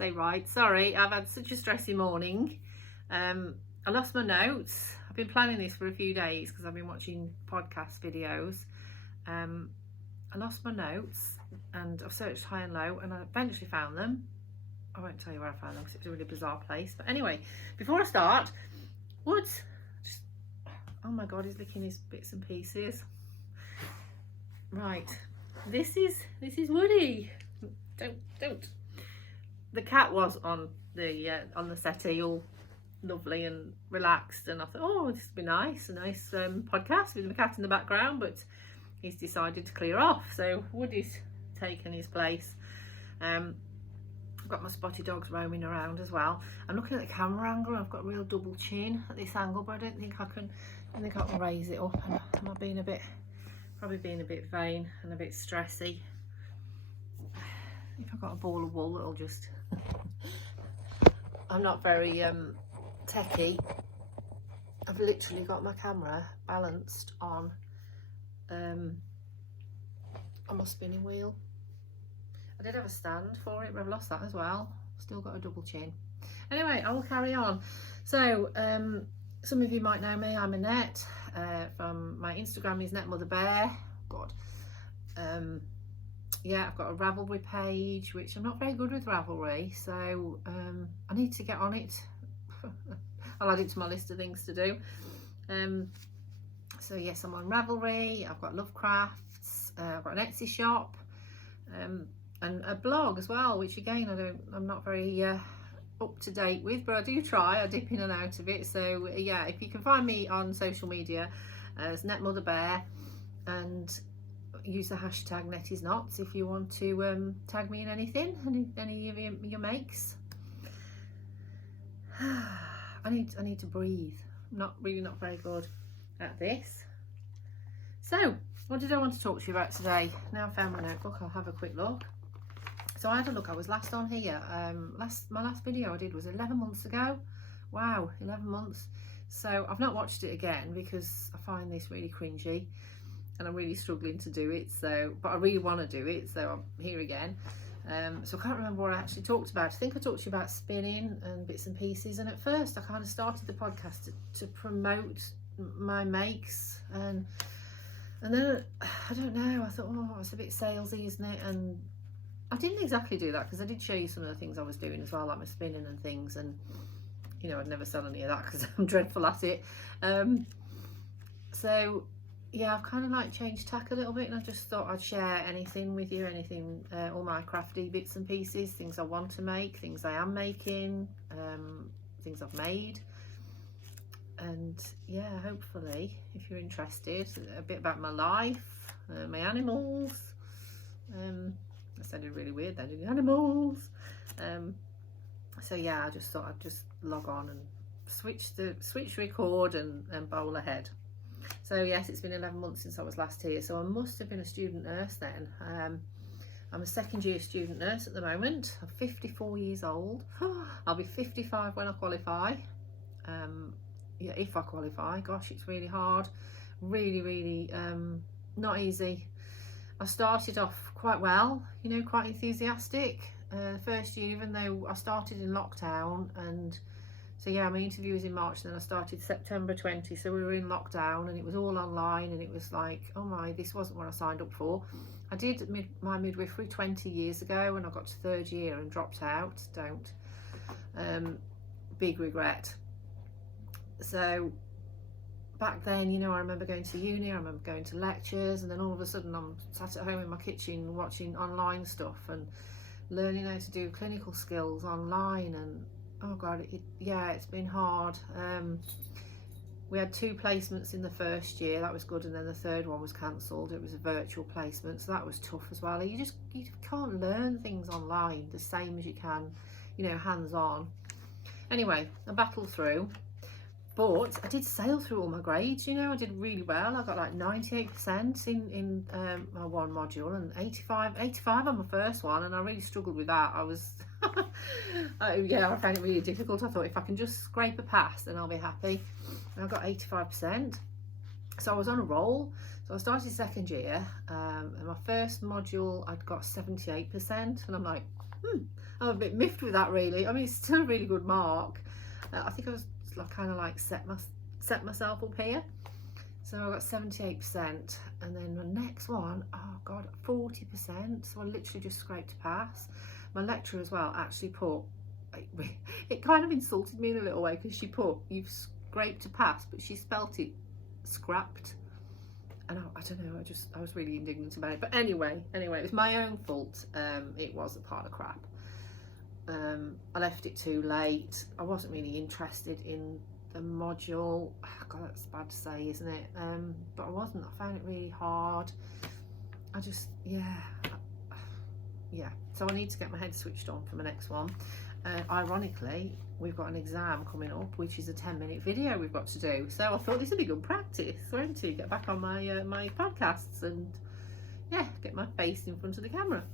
say right. Sorry, I've had such a stressy morning. I lost my notes. I've been planning this for a few days because I've been watching podcast videos. I lost my notes and I've searched high and low and I eventually found them. I won't tell you where I found them because it's a really bizarre place. But anyway, before I start, Woods, oh my God, he's licking his bits and pieces. Right, this is Woody. Don't. The cat was on the settee, all lovely and relaxed, and I thought, oh, this would be nice, a nice podcast with the cat in the background, but he's decided to clear off, so Woody's taken his place. I've got my spotty dogs roaming around as well. I'm looking at the camera angle. I've got a real double chin at this angle, but I don't think I can raise it up. Am I being probably being a bit vain and a bit stressy? If I've got a ball of wool, it'll just I'm not very techie. I've literally got my camera balanced on my spinning wheel. I did have a stand for it, but I've lost that as well. Still got a double chin. Anyway, I will carry on. So some of you might know me. I'm Annette. From my Instagram is NetMotherBear. God. Yeah, I've got a Ravelry page, which I'm not very good with Ravelry, so I need to get on it. I'll add it to my list of things to do. So yes, I'm on Ravelry. I've got Lovecrafts. I've got an Etsy shop, and a blog as well, which again I'm not very up to date with, but I do try. I dip in and out of it. So yeah, if you can find me on social media as NetMotherBear, and use the hashtag #NetIsNots if you want to tag me in anything, any of your makes. I need to breathe. I'm not very good at this. So what did I want to talk to you about today? Now I found my notebook, I'll have a quick look. So I had a look. I was last on here. My last video I did was 11 months ago. Wow, 11 months. So I've not watched it again because I find this really cringy and I'm really struggling to do it. So, but I really want to do it. So I'm here again. So I can't remember what I actually talked about. I think I talked to you about spinning and bits and pieces. And at first I kind of started the podcast to promote my makes, and then I don't know. I thought, oh, it's a bit salesy, isn't it? And I didn't exactly do that because I did show you some of the things I was doing as well, like my spinning and things, and you know, I'd never sell any of that because I'm dreadful at it. So yeah, I've kind of like changed tack a little bit, and I just thought I'd share anything with you, all my crafty bits and pieces, things I want to make, things I am making, things I've made. And yeah, hopefully if you're interested, a bit about my life, my animals. That sounded really weird then, didn't it? Animals. So yeah, I just thought I'd just log on and switch record and bowl ahead. So yes, it's been 11 months since I was last here, so I must have been a student nurse then. I'm a second year student nurse at the moment. I'm 54 years old. I'll be 55 when I qualify. Yeah, if I qualify. Gosh, it's really hard, really not easy. I started off quite well, you know, quite enthusiastic. First year, even though I started in lockdown, and so yeah, my interview was in March, then I started September 20, so we were in lockdown and it was all online, and it was like, oh my, this wasn't what I signed up for. I did my midwifery 20 years ago and I got to third year and dropped out. Big regret. So back then, you know, I remember going to uni, I remember going to lectures, and then all of a sudden I'm sat at home in my kitchen watching online stuff and learning how to do clinical skills online, and oh God, it's been hard. We had 2 placements in the first year, that was good, and then the third one was cancelled. It was a virtual placement, so that was tough as well. You can't learn things online the same as you can, you know, hands-on. Anyway, I battled through. But I did sail through all my grades, you know, I did really well. I got like 98% in my one module, and 85 on my first one, and I really struggled with that. I was, yeah, I found it really difficult. I thought if I can just scrape a pass, then I'll be happy. And I got 85%. So I was on a roll. So I started second year, and my first module I'd got 78%, and I'm like, I'm a bit miffed with that, really. I mean, it's still a really good mark. I think I was kind of like set myself up here. So I got 78%, and then the next one, oh God, 40%. So I literally just scraped to pass. My lecturer as well actually put, it kind of insulted me in a little way, because she put, you've scraped to pass, but she spelt it scrapped. And I don't know, I was really indignant about it. But anyway, it was my own fault. It was a pile of crap. I left it too late. I wasn't really interested in the module. Oh, God, that's bad to say, isn't it? But I wasn't. I found it really hard. I just, yeah. So I need to get my head switched on for my next one. Ironically, we've got an exam coming up, which is a 10-minute video we've got to do. So I thought this would be good practice, won't it? Get back on my my podcasts and, yeah, get my face in front of the camera.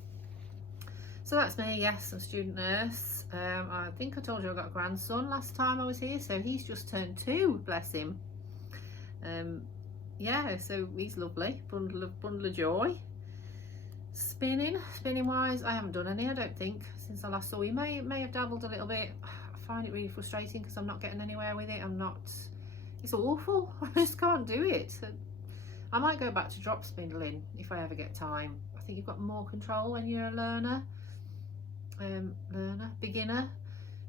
So that's me. Yes, I'm a student nurse. I think I told you I got a grandson last time I was here, so he's just turned 2, bless him. Yeah, so he's lovely. Bundle of joy. Spinning wise, I haven't done any, I don't think, since I last saw you. May have dabbled a little bit. I find it really frustrating because I'm not getting anywhere with it. It's awful. I just can't do it. So I might go back to drop spindling if I ever get time. I think you've got more control when you're a beginner.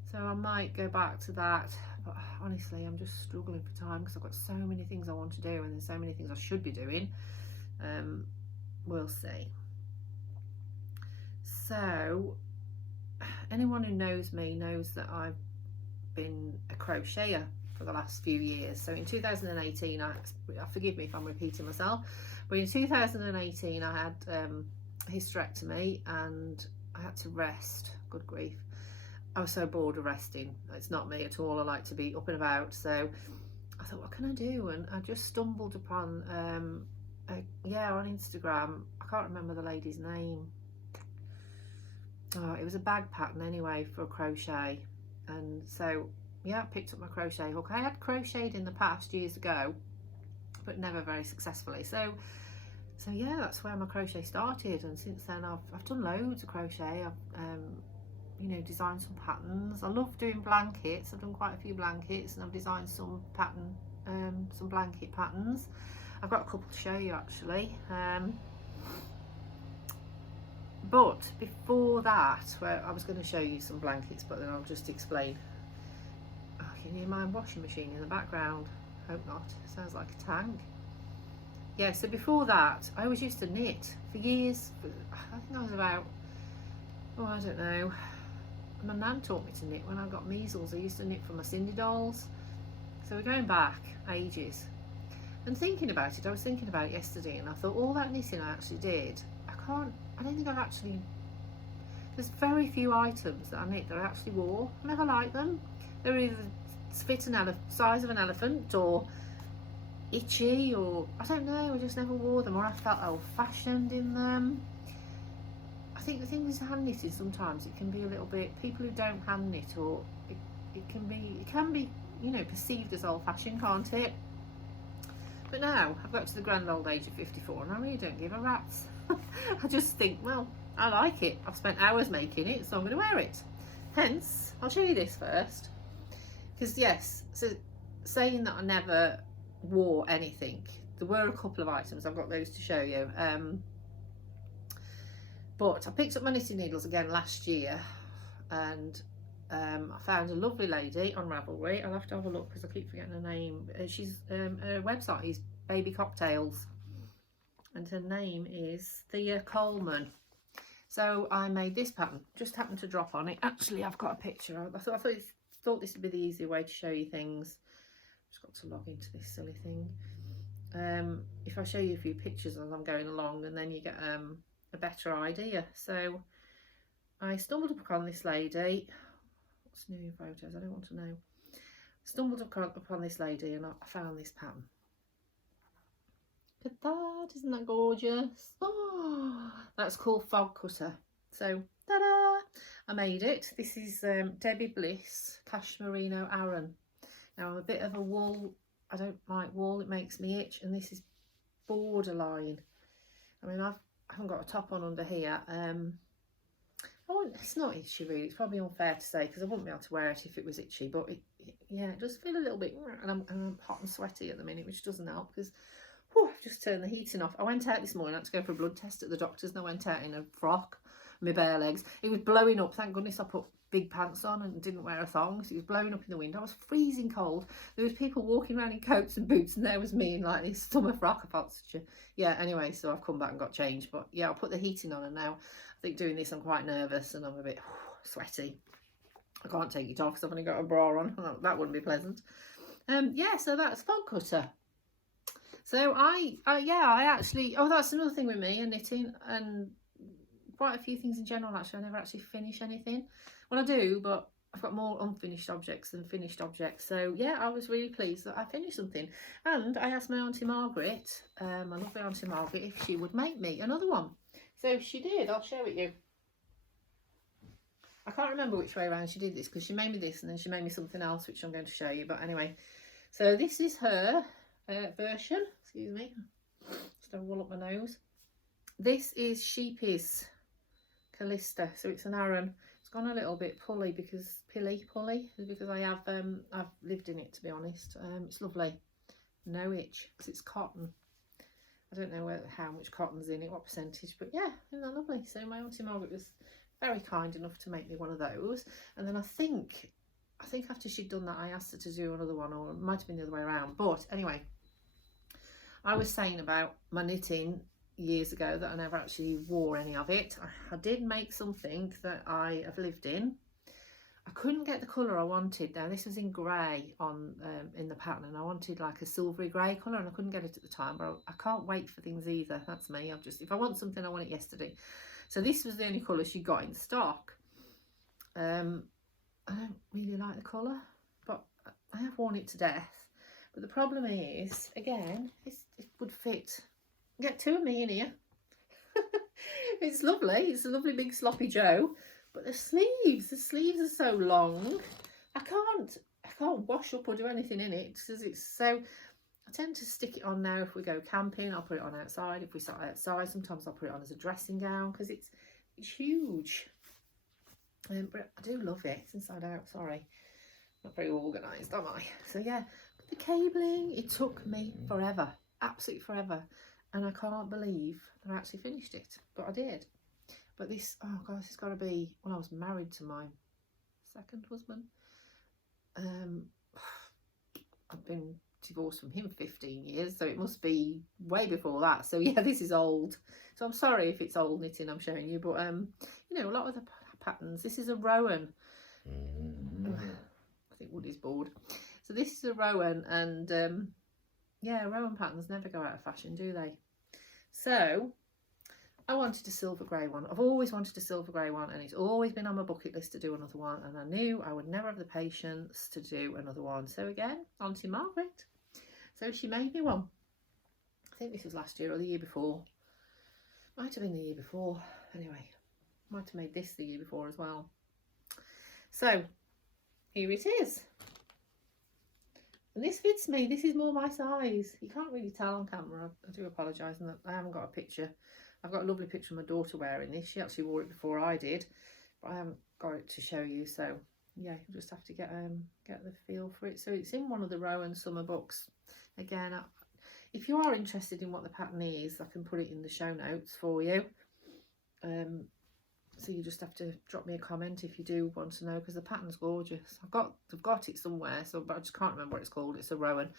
So I might go back to that. But honestly, I'm just struggling for time because I've got so many things I want to do, and there's so many things I should be doing. We'll see. So anyone who knows me knows that I've been a crocheter for the last few years. So in 2018, forgive me if I'm repeating myself, but in 2018 I had a hysterectomy and I had to rest. Good grief, I was so bored of resting. It's not me at all. I like to be up and about. So I thought, what can I do? And I just stumbled upon on Instagram, I can't remember the lady's name. Oh, it was a bag pattern anyway for a crochet. And so yeah, I picked up my crochet hook. I had crocheted in the past years ago, but never very successfully. So yeah, that's where my crochet started, and since then I've done loads of crochet. I've designed some patterns. I love doing blankets. I've done quite a few blankets, and I've designed some blanket patterns. I've got a couple to show you actually. But before that, where I was going to show you some blankets, but then I'll just explain. Oh, can you hear my washing machine in the background? Hope not. Sounds like a tank. Yeah, so before that, I always used to knit for years. I think I was about, I don't know. My nan taught me to knit when I got measles. I used to knit for my Cindy dolls. So we're going back ages. And thinking about it, I was thinking about it yesterday, and I thought all that knitting I actually did, I don't think I've actually, there's very few items that I knit that I actually wore. I never liked them. They're either size of an elephant, or itchy, or I don't know, I just never wore them, or I felt old-fashioned in them. I think the thing is hand knitting, sometimes it can be a little bit, people who don't hand knit, or it can be perceived as old-fashioned, can't it? But now I've got to the grand old age of 54 and I really don't give a rat's. I just think, well, I like it. I've spent hours making it, so I'm going to wear it. Hence, I'll show you this first. Because yes, so saying that I never wore anything, there were a couple of items, I've got those to show you. But I picked up my knitting needles again last year, and I found a lovely lady on Ravelry. I'll have to have a look because I keep forgetting her name. Her website is Baby Cocktails, and her name is Thea Coleman. So I made this pattern, just happened to drop on it. Actually, I've got a picture. I thought this would be the easier way to show you things. Just got to log into this silly thing. If I show you a few pictures as I'm going along, and then you get a better idea. So I stumbled upon this lady. What's new in photos? I don't want to know. Stumbled upon this lady, and I found this pattern. Look at that, isn't that gorgeous? Oh, that's called Fog Cutter. So, ta-da! I made it. This is Debbie Bliss Cashmerino Aran. Now I'm a bit of a wool. I don't like wool, it makes me itch, and this is borderline. I mean, I haven't got a top on under here. Oh, it's not itchy really. It's probably unfair to say because I wouldn't be able to wear it if it was itchy. But yeah, it does feel a little bit, and I'm hot and sweaty at the minute, which doesn't help because I've just turned the heating off. I went out this morning. I had to go for a blood test at the doctor's, and I went out in a frock, my bare legs. It was blowing up. Thank goodness I put big pants on and didn't wear a thong, so it was blowing up in the wind. I was freezing cold. There was people walking around in coats and boots, and there was me in like this summer frock. I felt such a, yeah, anyway, so I've come back and got changed. But yeah, I'll put the heating on, and now I think doing this I'm quite nervous and I'm a bit sweaty. I can't take it off because I've only got a bra on. That wouldn't be pleasant. Yeah, so that's fog cutter. So I actually, that's another thing with me and knitting, and quite a few things in general actually. I never actually finish anything. Well, I do, but I've got more unfinished objects than finished objects. So yeah, I was really pleased that I finished something. And I asked my Auntie Margaret, my lovely Auntie Margaret, if she would make me another one. So she did. I'll show it you. I can't remember which way around she did this because she made me this and then she made me something else, which I'm going to show you. But anyway, so this is her version. Excuse me. Just have a wool up my nose. This is Sheepy's Callista. So it's an Aran. It's gone a little bit pulley because I have I've lived in it, to be honest. It's lovely. No itch because it's cotton. I don't know how much cotton's in it, what percentage, but yeah, isn't that lovely? So my Auntie Margaret was very kind enough to make me one of those. And then I think after she'd done that, I asked her to do another one, or it might have been the other way around. But anyway, I was saying about my knitting years ago that I never actually wore any of it. I did make something that I have lived in. I couldn't get the colour I wanted. Now this was in grey on in the pattern, and I wanted like a silvery grey colour, and I couldn't get it at the time. But I can't wait for things either. That's me. If I want something, I want it yesterday. So this was the only colour she got in stock. I don't really like the colour, but I have worn it to death. But the problem is, again, it would fit. Get two of me in here. It's lovely. It's a lovely big sloppy Joe. But the sleeves are so long. I can't wash up or do anything in it because it's so. I tend to stick it on now if we go camping. I'll put it on outside. If we start outside, sometimes I'll put it on as a dressing gown because it's huge. But I do love it. It's inside out. Sorry, not very organised, am I? So yeah, but the cabling, it took me forever, absolutely forever, and I can't believe that I actually finished it. But I did. But this, oh God, this has got to be when I was married to my second husband. I've been divorced from him 15 years, so it must be way before that. So yeah, this is old. So I'm sorry if it's old knitting I'm showing you, but you know, a lot of the patterns. This is a Rowan. I think Woody's bored. So this is a Rowan, and yeah, Rowan patterns never go out of fashion, do they? So I wanted a silver grey one. I've always wanted a silver grey one, and it's always been on my bucket list to do another one, and I knew I would never have the patience to do another one. So again, Auntie Margaret. So she made me one. I think this was last year or the year before. Might have been the year before. Anyway, might have made this the year before as well. So here it is. And this fits me. This is more my size. You can't really tell on camera. I do apologise that I haven't got a picture. I've got a lovely picture of my daughter wearing this. She actually wore it before I did, but I haven't got it to show you. So yeah, you just have to get the feel for it. So it's in one of the Rowan summer books. Again, if you are interested in what the pattern is, I can put it in the show notes for you. So you just have to drop me a comment if you do want to know, because the pattern's gorgeous. I've got it somewhere, so but I just can't remember what it's called. It's a Rowan.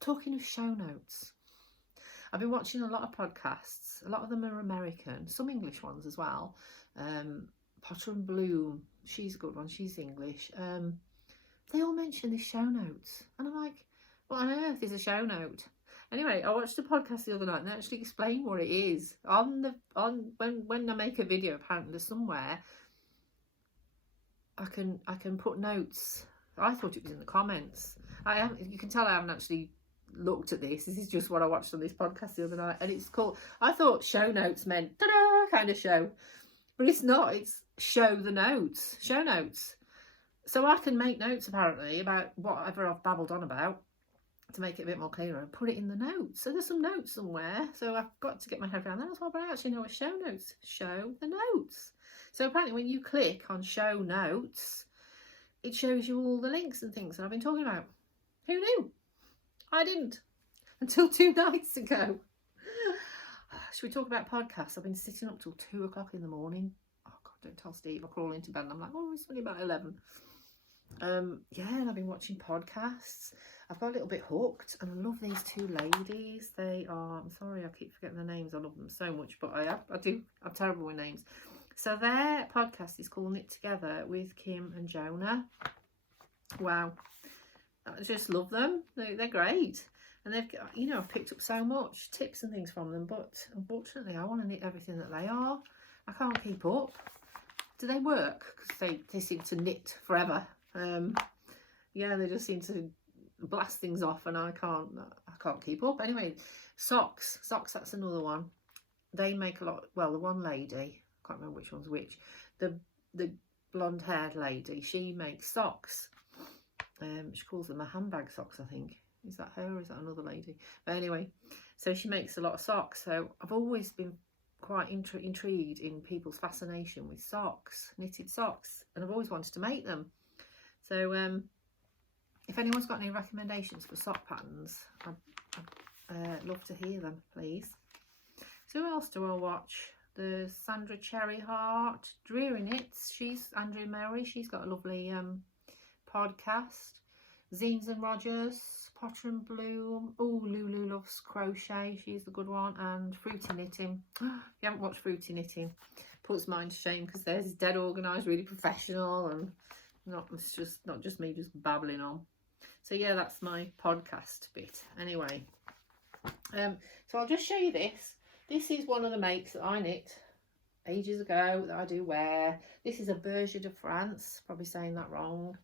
Talking of show notes, I've been watching a lot of podcasts. A lot of them are American, some English ones as well. Potter and Bloom, she's a good one. She's English. They all mention this show notes, and I'm like, what on earth is a show note? Anyway, I watched a podcast the other night and they actually explain what it is. When I make a video, apparently somewhere I can put notes. I thought it was in the comments. You can tell I haven't actually looked at this. This is just what I watched on this podcast the other night, and it's called. I thought show notes meant ta-da kind of show, but it's not. It's show the notes, show notes. So I can make notes apparently about whatever I've babbled on about, to make it a bit more clearer, and put it in the notes. So there's some notes somewhere. So I've got to get my head around that as well. But I actually know what show notes. Show the notes. So apparently when you click on show notes, it shows you all the links and things that I've been talking about. Who knew? I didn't until 2 nights ago. Should we talk about podcasts? I've been sitting up till 2 o'clock in the morning. Oh God, don't tell Steve. I crawl into bed and I'm like, oh, it's only about 11. Yeah, and I've been watching podcasts. I've got a little bit hooked, and I love these 2 ladies. They are, I'm sorry, I keep forgetting their names. I love them so much, but I'm terrible with names. So their podcast is called Knit Together with Kim and Jonah. Wow, I just love them. They're great, and they've got, you know, I've picked up so much tips and things from them, but unfortunately I want to knit everything that they are. I can't keep up. Do they work? Because they seem to knit forever. Yeah, they just seem to blast things off, and I can't keep up. Anyway, socks, that's another one. They make a lot. Well, the one lady, I can't remember which one's which. The blonde haired lady, she makes socks. She calls them a handbag socks, I think. Is that her or is that another lady? But anyway, so she makes a lot of socks. So I've always been quite intrigued in people's fascination with socks, knitted socks, and I've always wanted to make them. So if anyone's got any recommendations for sock patterns, I'd love to hear them, please. So who else do I watch? There's Sandra Cherryheart, Dreary Knits. She's Andrea Mary. She's got a lovely podcast. Zines and Rogers, Potter and Bloom. Oh, Lulu loves crochet. She's the good one. And Fruity Knitting. If you haven't watched Fruity Knitting, puts mine to shame, because theirs is dead organised, really professional, and it's just not just me just babbling on. So yeah, that's my podcast bit. Anyway, so I'll just show you this. This is one of the makes that I knit ages ago that I do wear. This is a Berger de France, probably saying that wrong.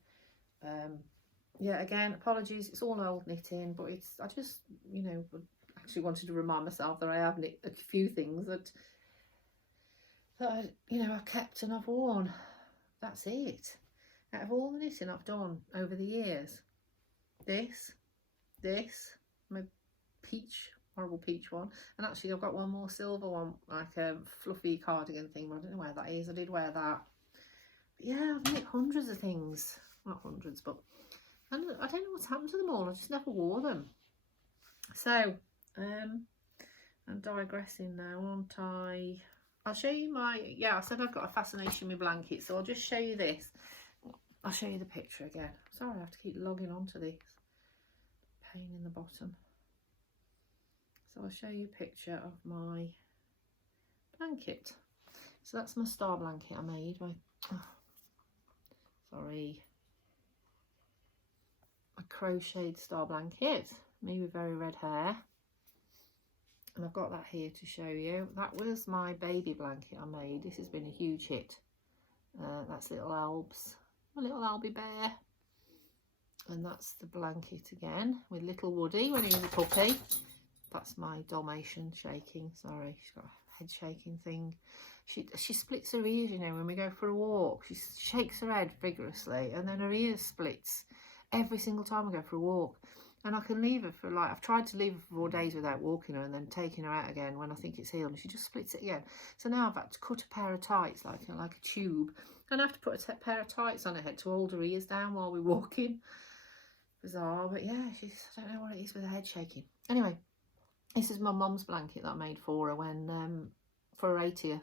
Yeah, again, apologies, it's all old knitting, but I just, you know, actually wanted to remind myself that I have knit a few things that I, you know, I've kept and I've worn. That's it. Out of all the knitting I've done over the years, this, my horrible peach one, and actually I've got one more silver one, like a fluffy cardigan thing. I don't know where that is. I did wear that. But yeah, I've knit hundreds of things. Not hundreds, but I don't know what's happened to them all. I just never wore them. So, I'm digressing now, aren't I? I'll show you I said I've got a fascination with blankets, so I'll just show you this. I'll show you the picture again. Sorry, I have to keep logging on to this. Pain in the bottom. So I'll show you a picture of my blanket. So that's my star blanket I made. Sorry. A crocheted star blanket. Me with very red hair. And I've got that here to show you. That was my baby blanket I made. This has been a huge hit. That's little Albs. My little Albie bear. And that's the blanket again with little Woody when he was a puppy. That's my Dalmatian shaking. Sorry, she's got a head shaking thing. She splits her ears, you know, when we go for a walk. She shakes her head vigorously, and then her ears splits every single time I go for a walk. And I can leave her for, like, I've tried to leave her for 4 days without walking her and then taking her out again when I think it's healed, and she just splits it again. So now I've had to cut a pair of tights, like a tube, and I have to put a pair of tights on her head to hold her ears down while we're walking. Bizarre, but yeah, I don't know what it is with her head shaking. Anyway, this is my mum's blanket that I made for her when, for her 80th.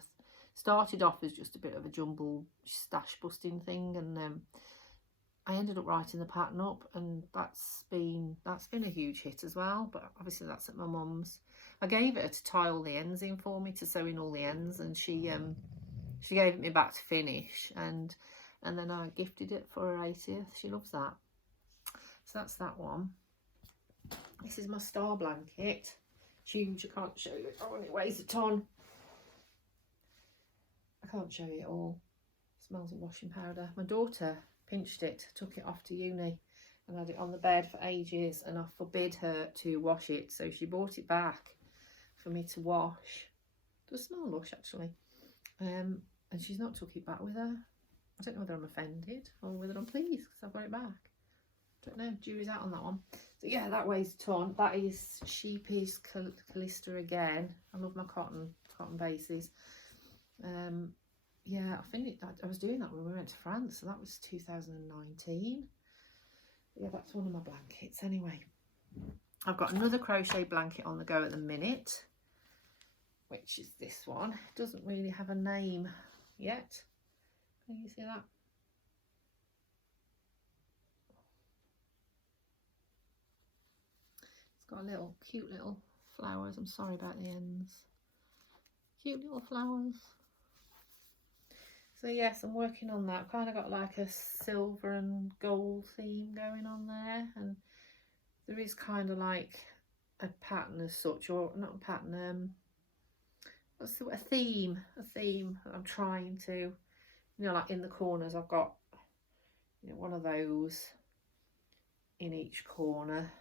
Started off as just a bit of a jumble stash busting thing, and I ended up writing the pattern up, and that's been a huge hit as well. But obviously that's at my mum's. I gave her to tie all the ends in for me, to sew in all the ends, and she gave it me back to finish, and then I gifted it for her 80th. She loves that. So that's that one. This is my star blanket. It's huge. I can't show you it. Oh, and it weighs a ton. I can't show you it all. It smells of washing powder. My daughter pinched it, took it off to uni, and had it on the bed for ages, and I forbid her to wash it, so she brought it back for me to wash. It does smell lush, actually. And she's not took it back with her. I don't know whether I'm offended or whether I'm pleased because I've got it back. Don't know, jury's out on that one. So yeah, that weighs a ton. That is Sheepy's Callista again. I love my cotton bases. yeah, I was doing that when we went to France, so that was 2019. Yeah, that's one of my blankets anyway. I've got another crochet blanket on the go at the minute, which is this one. It doesn't really have a name yet. Can you see that? It's got little cute little flowers. I'm sorry about the ends. Cute little flowers. So yes, I'm working on that. I've kind of got like a silver and gold theme going on there, and there is kind of like a pattern as such, or not a pattern, a theme I'm trying to, you know, like in the corners I've got, you know, one of those in each corner.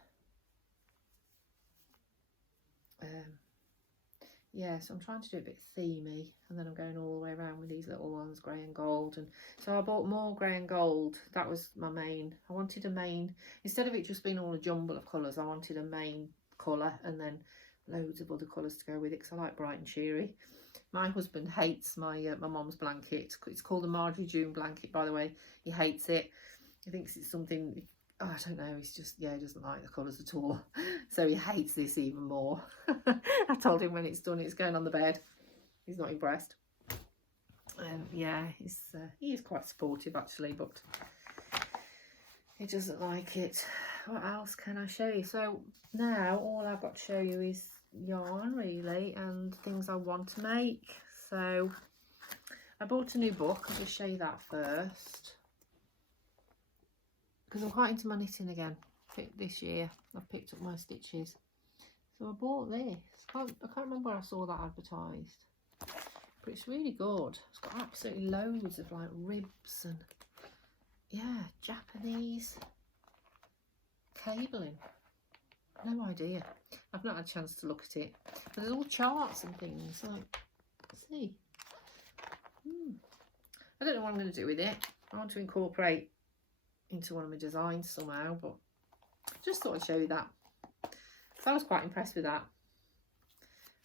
Yeah, so I'm trying to do a bit themey, and then I'm going all the way around with these little ones, grey and gold. And so I bought more grey and gold. That was my main. I wanted a main, instead of it just being all a jumble of colours, I wanted a main colour and then loads of other colours to go with it, because I like bright and cheery. My husband hates my my mum's blanket. It's called a Marjorie June blanket, by the way. He hates it. He thinks it's something, oh, I don't know, he's just, yeah, he doesn't like the colours at all. So he hates this even more. I told him when it's done, it's going on the bed. He's not impressed. Yeah, he is quite supportive actually, but he doesn't like it. What else can I show you? So now all I've got to show you is yarn really, and things I want to make. So I bought a new book. I'll just show you that first, because I'm quite into my knitting again this year. I've picked up my stitches. So I bought this. I can't remember where I saw that advertised, but it's really good. It's got absolutely loads of like ribs and, yeah, Japanese cabling. No idea. I've not had a chance to look at it. But there's all charts and things. Like, see. I don't know what I'm going to do with it. I want to incorporate into one of my designs somehow, but just thought I'd show you that. So I was quite impressed with that.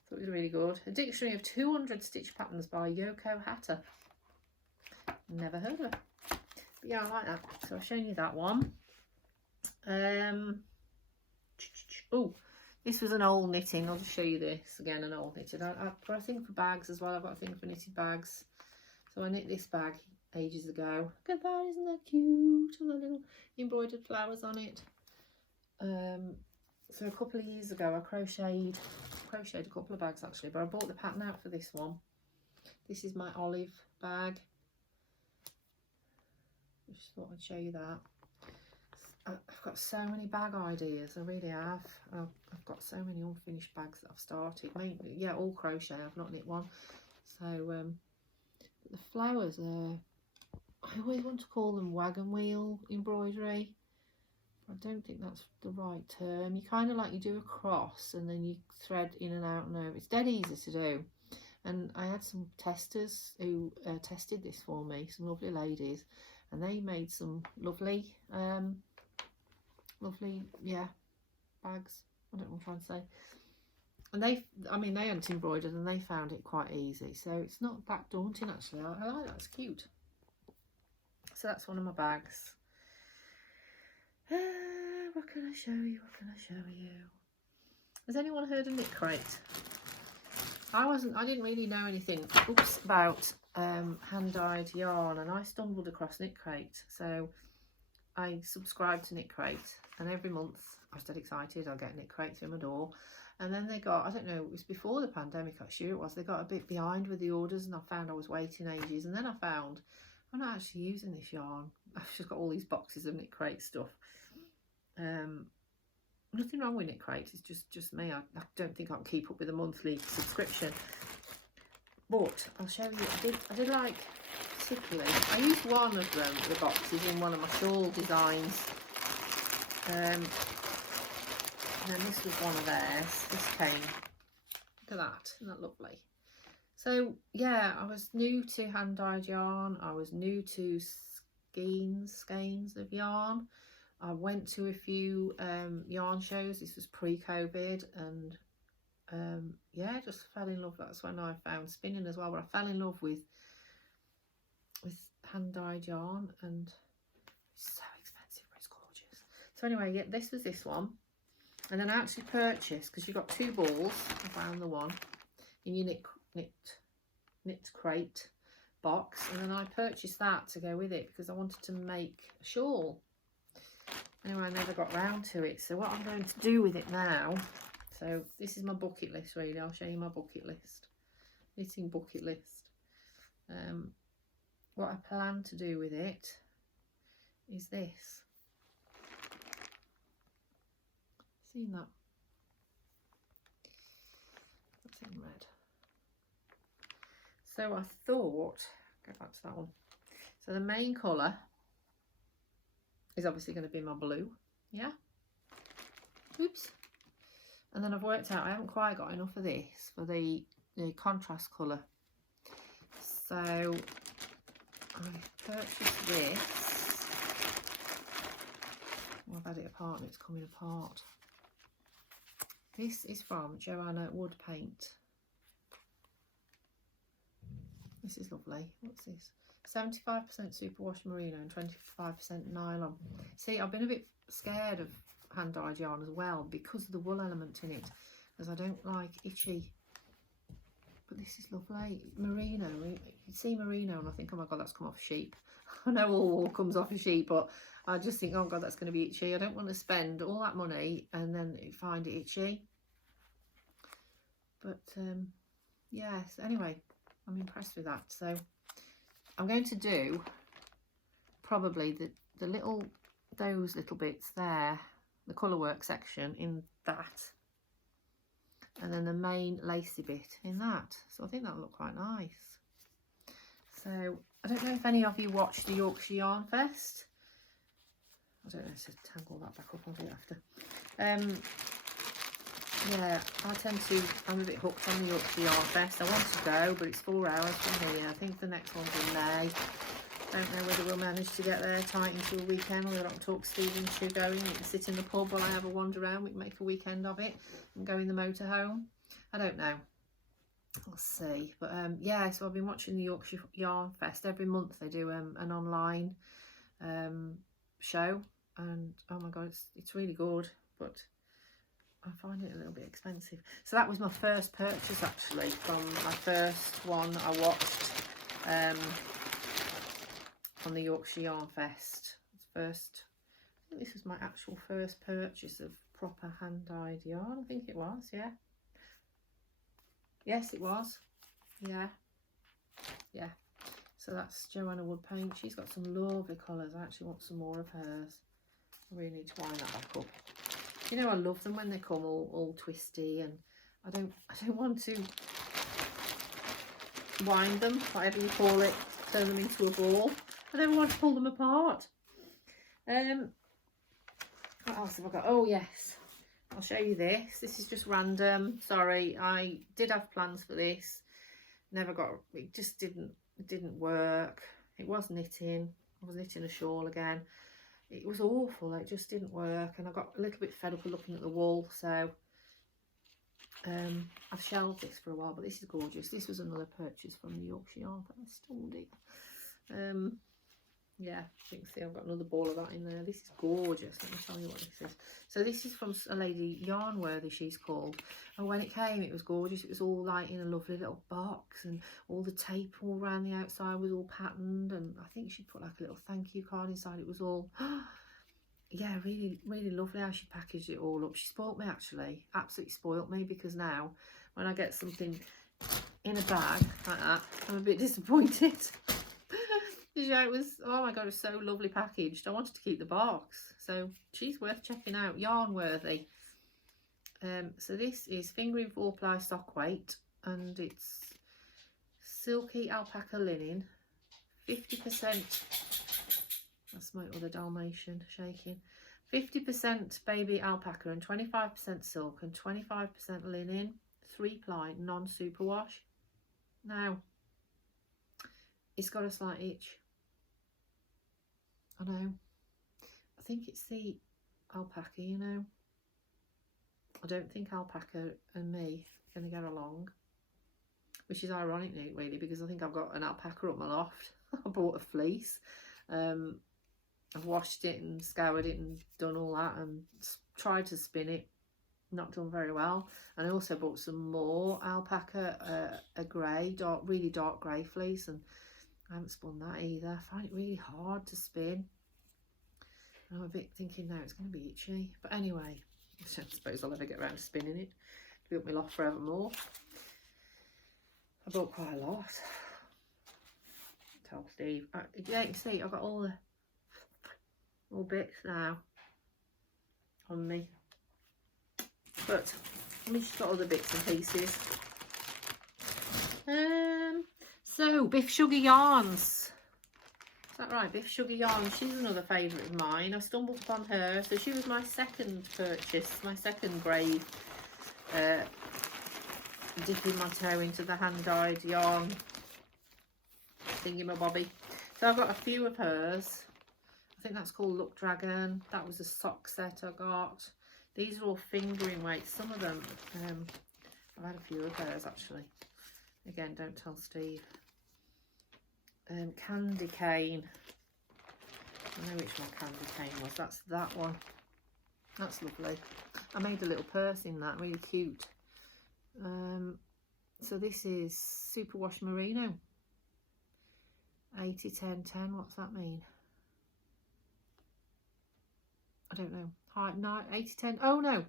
Thought it was really good. A dictionary of 200 stitch patterns by Yoko Hatter. Never heard of it. But yeah, I like that. So I've shown you that one. Oh, this was an old knitting. I'll just show you this again, an old knitting. I've got a thing for bags as well. I've got a thing for knitted bags. So I knit this bag ages ago. Look at that, isn't that cute? All the little embroidered flowers on it. So a couple of years ago I crocheted a couple of bags actually, but I bought the pattern out for this one. This is my olive bag. I just thought I'd show you that. I've got so many bag ideas, I really have. I've got so many unfinished bags that I've started. Mainly, yeah, all crochet. I've not knit one. So the flowers are, I always want to call them wagon wheel embroidery. I don't think that's the right term. You kind of like, you do a cross and then you thread in and out and over. It's dead easy to do. And I had some testers who tested this for me, some lovely ladies, and they made some lovely, yeah, bags. I don't know what I'm trying to say. And they hadn't embroidered and they found it quite easy. So it's not that daunting actually. I like that, it's cute. So that's one of my bags. What can I show you? What can I show you? Has anyone heard of Knitcrate? I didn't really know anything about hand-dyed yarn, and I stumbled across Knitcrate. So I subscribed to Knitcrate, and every month I was dead excited. I'll get Knitcrate through my door. And then they got, I don't know, it was before the pandemic, I'm sure it was, they got a bit behind with the orders, and I found I was waiting ages. And then I found I'm not actually using this yarn. I've just got all these boxes of Knitcrate stuff. Nothing wrong with Knitcrate, it's just me. I don't think I can keep up with a monthly subscription. But I'll show you, I did like, particularly, I used one of the boxes in one of my shawl designs. And then this was one of theirs. This came, look at that, isn't that lovely? So yeah, I was new to hand-dyed yarn. I was new to skeins of yarn. I went to a few yarn shows. This was pre-COVID, and yeah, just fell in love. That's when I found spinning as well, but I fell in love with hand dyed yarn, and it's so expensive, but it's gorgeous. So anyway, yeah, this was this one. And then I actually purchased, because you got 2 balls, I found the one in your Knitcrate box, and then I purchased that to go with it because I wanted to make a shawl. Anyway, I never got round to it. So what I'm going to do with it now, so this is my bucket list really, I'll show you my bucket list, knitting bucket list. What I plan to do with it is this. Seen that? That's in red. So I thought, go back to that one. So the main colour is obviously going to be my blue, yeah. Oops. And then I've worked out I haven't quite got enough of this for the contrast colour. So I purchased this. Well, I've had it apart and it's coming apart. This is from Joanna Wood Paint. This is lovely. What's this? 75% superwash merino and 25% nylon. See, I've been a bit scared of hand dyed yarn as well because of the wool element in it, because I don't like itchy. But this is lovely. Merino. You see merino and I think, oh my god, that's come off a sheep. I know all wool comes off a sheep, but I just think, oh god, that's going to be itchy. I don't want to spend all that money and then find it itchy. But yes, anyway, I'm impressed with that. So I'm going to do probably the little, those little bits there, the colour work section in that, and then the main lacy bit in that. So I think that'll look quite nice. So I don't know if any of you watched the Yorkshire Yarn Fest. I don't know, so tangle that back up, I'll do it after. Yeah, I'm a bit hooked on the Yorkshire Yarn Fest. I want to go, but it's 4 hours from here. I think the next one's in May. Don't know whether we'll manage to get there tight into a weekend. I'll have to talk Stephen to going. We can sit in the pub while I have a wander around. We can make a weekend of it and go in the motorhome. I don't know. We'll see. But yeah, so I've been watching the Yorkshire Yarn Fest. Every month they do an online show, and oh my god, it's really good, but I find it a little bit expensive. So that was my first purchase actually, from my first one I watched on the Yorkshire Yarn Fest. I think this was my actual first purchase of proper hand dyed yarn. I think it was, yeah. Yes, it was. Yeah. Yeah. So that's Joanna Wood Paint. She's got some lovely colours. I actually want some more of hers. I really need to wind that back up. You know, I love them when they come all twisty, and I don't want to wind them, whatever you call it, turn them into a ball. I don't want to pull them apart. What else have I got? Oh yes, I'll show you this. This is just random. Sorry, I did have plans for this. Never got. It just didn't work. It was knitting. I was knitting a shawl again. It was awful. It just didn't work, and I got a little bit fed up of looking at the wool. So I've shelved this for a while. But this is gorgeous. This was another purchase from the Yorkshire Yarn Fest. Oh dear. Yeah, you can see I've got another ball of that in there. This is gorgeous. Let me tell you what this is. So this is from a lady, Yarnworthy she's called. And when it came, it was gorgeous. It was all like in a lovely little box, and all the tape all around the outside was all patterned. And I think she put like a little thank you card inside. It was all, yeah, really, really lovely how she packaged it all up. She spoilt me actually, absolutely spoilt me, because now when I get something in a bag like that, I'm a bit disappointed. Yeah, it was, oh my god, it was so lovely packaged. I wanted to keep the box, so she's worth checking out. Yarnworthy. So this is fingering 4-ply stock weight, and it's silky alpaca linen, 50%. That's my other Dalmatian shaking. 50% baby alpaca and 25% silk and 25% linen, 3-ply non-superwash. Now, it's got a slight itch. I know. I think it's the alpaca, you know. I don't think alpaca and me are going to get along. which is ironic really, because I think I've got an alpaca up my loft. I bought a fleece. I've washed it and scoured it and done all that and tried to spin it. Not done very well. And I also bought some more alpaca, a grey, really dark grey fleece, and I haven't spun that either. I find it really hard to spin. I'm a bit thinking now it's going to be itchy. But anyway, I suppose I'll never get around to spinning it. It'll be up my loft forevermore. I bought quite a lot. Tell Steve. Yeah, you can see I've got all bits now on me. But let me just got other bits and pieces. So Biff Sugar Yarns. Is that right? Biff Sugar Yarns. She's another favourite of mine. I stumbled upon her. So she was my second purchase, my second grave. Dipping my toe into the hand-dyed yarn thingy-my-bobby. So I've got a few of hers. I think that's called Luck Dragon. That was a sock set I got. These are all fingering weights. Some of them, I've had a few of hers actually. Again, don't tell Steve. Candy cane. I know which one candy cane was. That's that one. That's lovely. I made a little purse in that, really cute. So this is Superwash Merino. 80, 10, 10. What's that mean? I don't know. 80, 10. Oh no.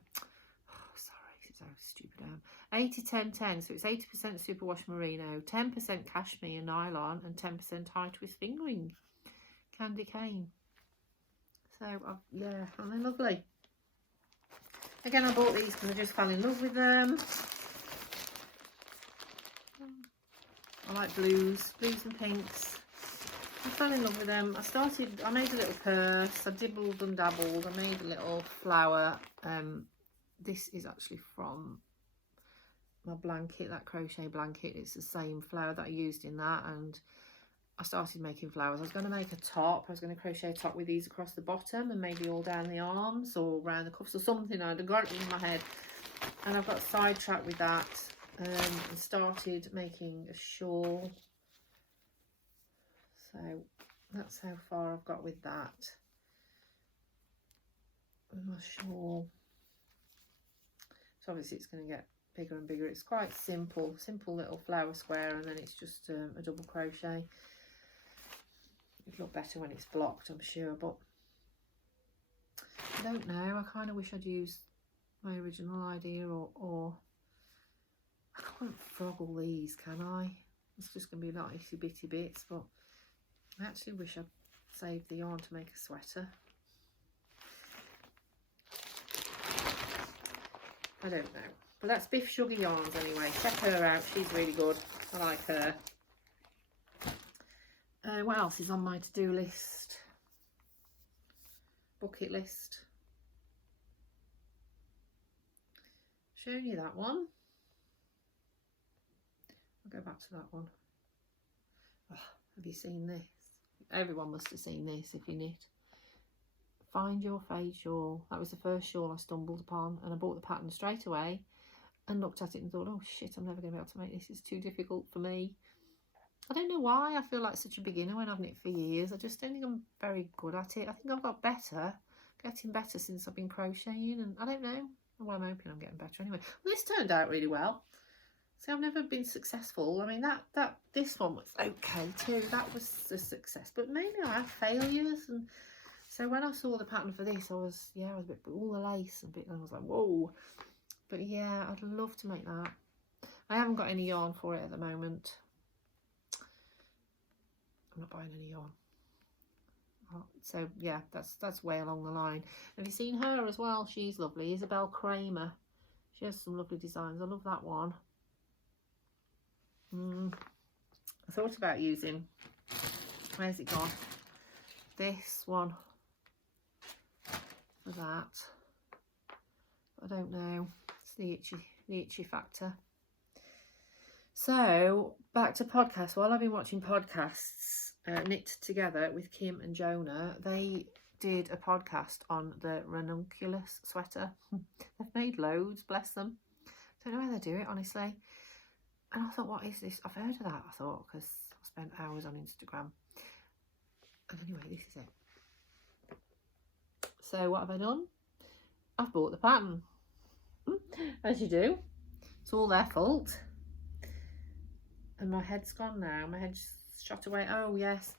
Oh, sorry, it's so stupid. 80, 10, 10. So it's 80% Superwash Merino, 10% cashmere nylon, and 10% high twist fingering. Candy cane. So yeah, aren't they lovely? Again, I bought these because I just fell in love with them. I like blues and pinks. I fell in love with them. I made a little purse. I dibbled and dabbled. I made a little flower. This is actually from my blanket, that crochet blanket. It's the same flower that I used in that, and I started making flowers. I was going to make a top. I was going to crochet a top with these across the bottom and maybe all down the arms or around the cuffs or something. I'd got it in my head, and I've got sidetracked with that and started making a shawl. So that's how far I've got with that. And my shawl. So obviously it's going to get bigger and bigger. It's quite simple little flower square, and then it's just a double crochet. It'll look better when it's blocked, I'm sure, but I don't know. I kind of wish I'd used my original idea, or I can't frog all these, can I? It's just going to be like itsy bitty bits, but I actually wish I'd saved the yarn to make a sweater. I don't know. But that's Biff Sugar Yarns anyway. Check her out. She's really good. I like her. What else is on my to-do list? Bucket list. Showing you that one. I'll go back to that one. Oh, have you seen this? Everyone must have seen this if you knit. Find Your Fade shawl. That was the first shawl I stumbled upon, and I bought the pattern straight away and looked at it and thought, oh shit, I'm never going to be able to make this. It's too difficult for me. I don't know why I feel like such a beginner when I've knit for years. I just don't think I'm very good at it. I think I've got better, getting better since I've been crocheting, and I don't know. Well, I'm hoping I'm getting better anyway. Well, this turned out really well. See, I've never been successful. I mean, this one was okay too. That was a success, but maybe I have failures. And so when I saw the pattern for this, I was a bit, all the lace and bit, and I was like, whoa. But yeah, I'd love to make that. I haven't got any yarn for it at the moment. I'm not buying any yarn. So yeah, that's way along the line. Have you seen her as well? She's lovely. Isabel Kramer. She has some lovely designs. I love that one. I thought about using, where's it gone? This one for that. I don't know. It's the itchy factor. So back to podcasts. While I've been watching podcasts, Knit Together with Kim and Jonah, they did a podcast on the Ranunculus sweater. They've made loads, bless them. Don't know how they do it, honestly. And I thought, what is this? I've heard of that, I thought, because I spent hours on Instagram. And anyway, this is it. So what have I done? I've bought the pattern. As you do. It's all their fault. And my head's gone now. My head's shot away. Oh, yes.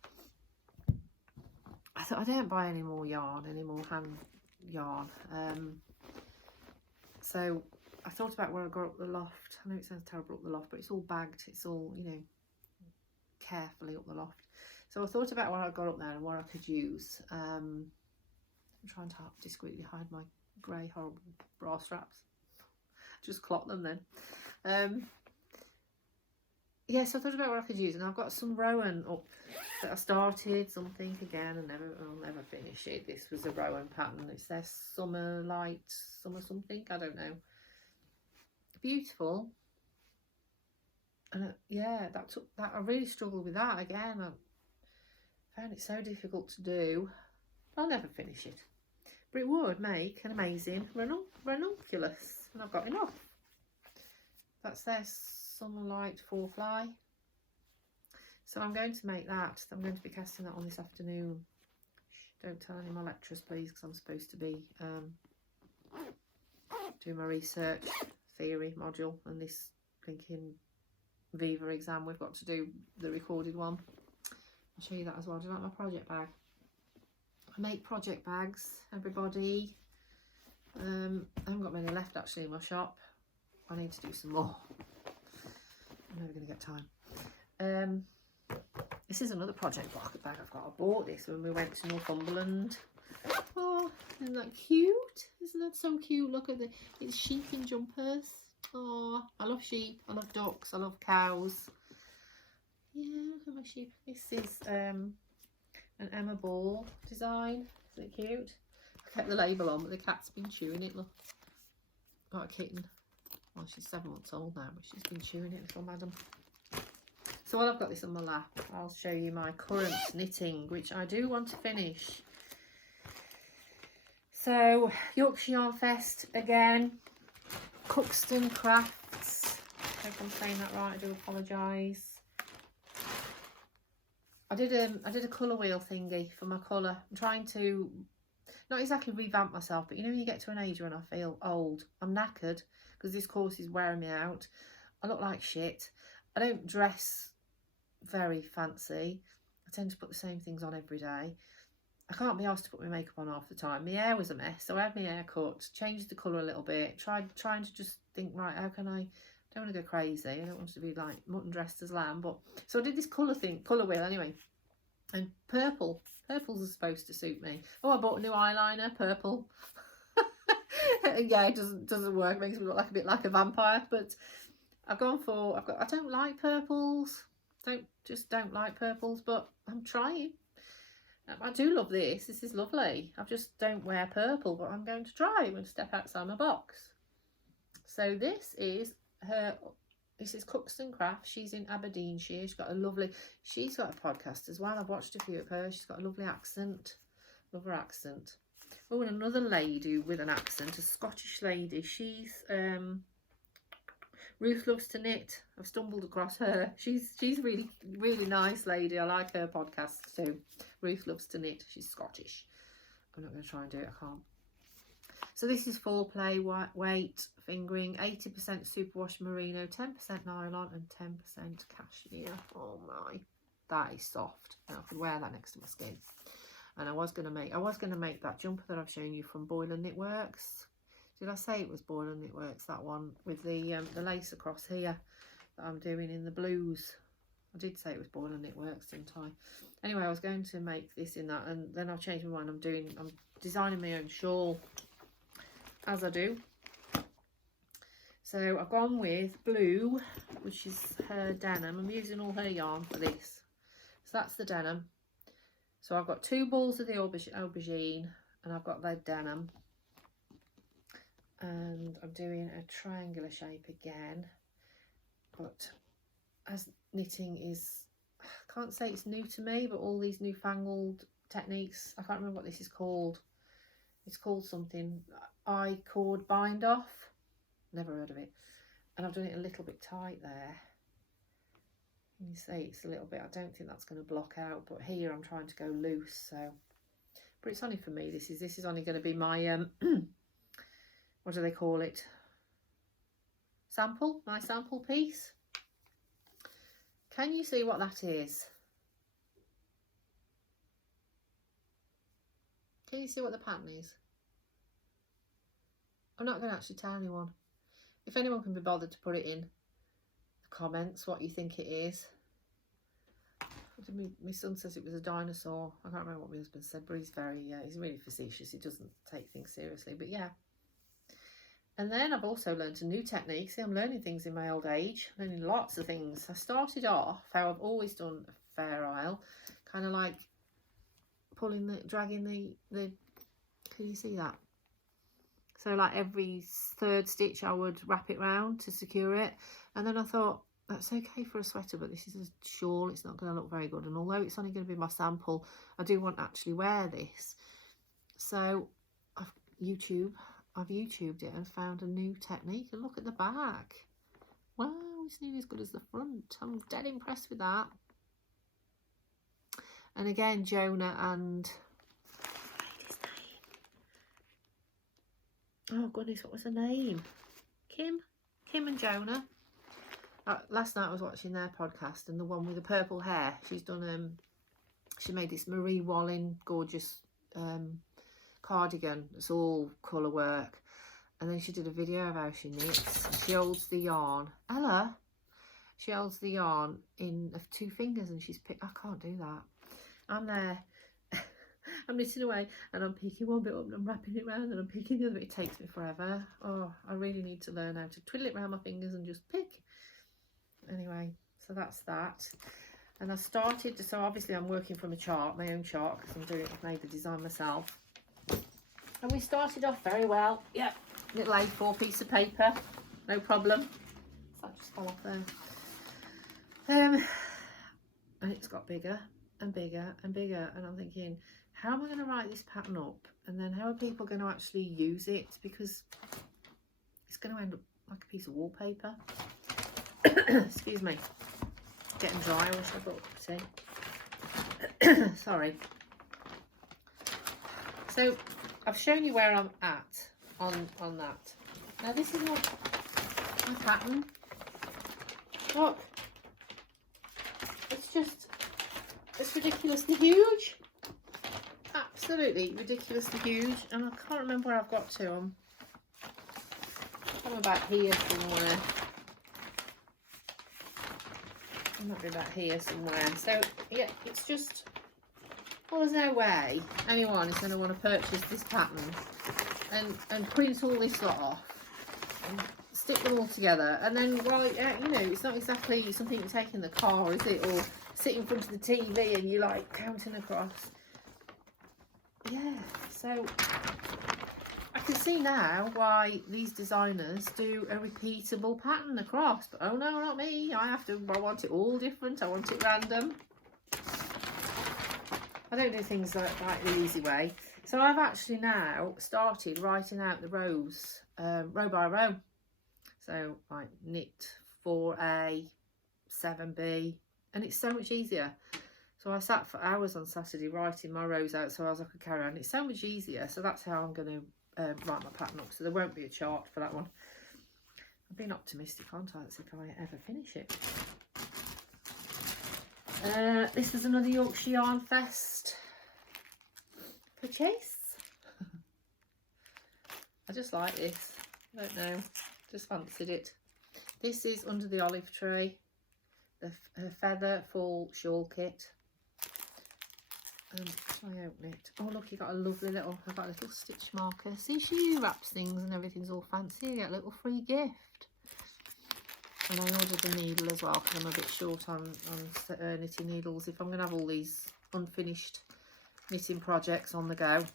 I thought I don't buy any more yarn, any more hand yarn. So I thought about where I got up the loft. I know it sounds terrible up the loft, but it's all bagged. It's all, you know, carefully up the loft. So I thought about where I got up there and what I could use. I'm trying to discreetly hide my grey horrible bra straps. Just clock them then. Yeah, so I thought about what I could use, and I've got some Rowan up that I started something again and I'll never finish it. This was a Rowan pattern. It's their summer light, summer something, I don't know. Beautiful. And yeah, that I really struggled with that again. I found it so difficult to do. I'll never finish it, but it would make an amazing ranunculus, and I've got enough. That's their summer light 4-fly. So I'm going to make that. I'm going to be casting that on this afternoon. Don't tell any of my lecturers, please, because I'm supposed to be doing my research theory module, and this blinking Viva exam we've got to do the recorded one. I'll show you that as well. Do you like my project bag? I make project bags, everybody. I haven't got many left actually in my shop. I need to do some more. I'm never going to get time. This is another project pocket bag I've got. I bought this when we went to Northumberland. Oh, isn't that cute? Isn't that so cute? Look at it's sheep in jumpers. Oh, I love sheep. I love ducks. I love cows. Yeah, look at my sheep. This is an Emma Ball design. Isn't it cute? I kept the label on, but the cat's been chewing it. Look, got a kitten. Well, she's 7 months old now, but she's been chewing it, little madam. So while I've got this on my lap, I'll show you my current knitting, which I do want to finish. So, Yorkshire Yarn Fest again. Cuxton Crafts. I hope I'm saying that right, I do apologise. I did a colour wheel thingy for my colour. I'm trying to, not exactly revamp myself, but you know when you get to an age when I feel old, I'm knackered because this course is wearing me out. I look like shit. I don't dress very fancy. I tend to put the same things on every day. I can't be asked to put my makeup on half the time. My hair was a mess, so I had my hair cut, changed the colour a little bit, trying to just think, right, how can I don't want to go crazy. I don't want to be like mutton dressed as lamb. But so I did this colour wheel anyway. And purples are supposed to suit me. Oh, I bought a new eyeliner, purple. Yeah, it doesn't work. Makes me look like a bit like a vampire. But I've gone for I don't like purples. Don't like purples, but I'm trying. I do love this. This is lovely. I just don't wear purple, but I'm going to try. I'm going to step outside my box. So this is Cuxton Crafts. She's in Aberdeenshire. She's got a podcast as well. I've watched a few of hers. She's got a lovely accent. Love her accent. Oh, and another lady with an accent, a Scottish lady. She's Ruth Loves to Knit. I've stumbled across her. She's really, really nice lady. I like her podcast too. Ruth Loves to Knit. She's Scottish. I'm not going to try and do it. I can't. So this is 4-play weight fingering, 80% superwash merino, 10% nylon and 10% cashmere. Oh my, that is soft. Now I could wear that next to my skin. And I was going to make that jumper that I've shown you from Boyle and Knitworks. Did I say it was Boyle and Knitworks, that one with the lace across here that I'm doing in the blues? I did say it was Boyle and Knitworks, didn't I? Anyway, I was going to make this in that, and then I've changed my mind. I'm designing my own shawl, as I do. So I've gone with blue, which is her denim. I'm using all her yarn for this. So that's the denim. So I've got 2 balls of the aubergine, and I've got red denim. And I'm doing a triangular shape again. But as knitting is, I can't say it's new to me, but all these newfangled techniques, I can't remember what this is called. It's called something, I-cord bind off. Never heard of it. And I've done it a little bit tight there. You see it's a little bit, I don't think that's going to block out, but here I'm trying to go loose, so, but it's only for me. This is only going to be my what do they call it, sample, my sample piece. Can you see what that is? Can you see what the pattern is? I'm not going to actually tell anyone. If anyone can be bothered to put it in the comments what you think it is. My son says it was a dinosaur. I can't remember what my husband said, but he's really facetious. He doesn't take things seriously, but yeah. And then I've also learned a new technique. See, I'm learning things in my old age, learning lots of things. I started off how I've always done a fair isle, kind of like dragging the, can you see that? So like every third stitch I would wrap it round to secure it. And then I thought, that's okay for a sweater, but this is a shawl, it's not going to look very good. And although it's only going to be my sample, I do want to actually wear this. So I've YouTubed it and found a new technique. And look at the back. Wow, it's nearly as good as the front. I'm dead impressed with that. And again, Jonah and, oh goodness, what was her name? Kim and Jonah. Last night I was watching their podcast, and the one with the purple hair, she's done she made this Marie Wallin gorgeous cardigan. It's all colour work, and then she did a video of how she knits. She holds the yarn, she holds the yarn in 2 fingers, and she's picked. I can't do that. I'm there. I'm knitting away and I'm picking one bit up and I'm wrapping it around and I'm picking the other bit. It takes me forever. Oh, I really need to learn how to twiddle it around my fingers and just pick. Anyway, so that's that. And I started, so obviously I'm working from a chart, my own chart, because I've made the design myself. And we started off very well. Yeah, little A4 piece of paper, no problem. So that just fell off there. And it's got bigger and bigger and bigger, and I'm thinking, how am I going to write this pattern up, and then how are people going to actually use it, because it's going to end up like a piece of wallpaper. Excuse me, getting dry. I wish I brought a cup of tea. Sorry. So I've shown you where I'm at on that. Now this is not my pattern. Look, it's ridiculously huge. Absolutely ridiculously huge. And I can't remember where I've got to. I'm about here somewhere. I might be about here somewhere. So yeah, it's just, well, there's no way anyone is going to want to purchase this pattern and print all this lot off and stick them all together and then write out, you know, it's not exactly something you take in the car, is it? Or sit in front of the TV and you're like counting across. Yeah, so I can see now why these designers do a repeatable pattern across, but oh no, not me. I want it all different. I want it random. I don't do things like the easy way. So I've actually now started writing out the rows, row by row. So like knit 4A, 7B, and it's so much easier. So I sat for hours on Saturday writing my rows out so as I could carry on. It's so much easier. So that's how I'm going to write my pattern up. So there won't be a chart for that one. I've been optimistic, aren't I? Let's see if I ever finish it. This is another Yorkshire Yarn Fest purchase. I just like this. I don't know. Just fancied it. This is Under the Olive Tree. The feather full shawl kit. Shall I open it? Oh look, you got a lovely little, I've got a little stitch marker. See, she wraps things and everything's all fancy. You get a little free gift. And I ordered the needle as well because I'm a bit short on knitting needles. If I'm going to have all these unfinished knitting projects on the go,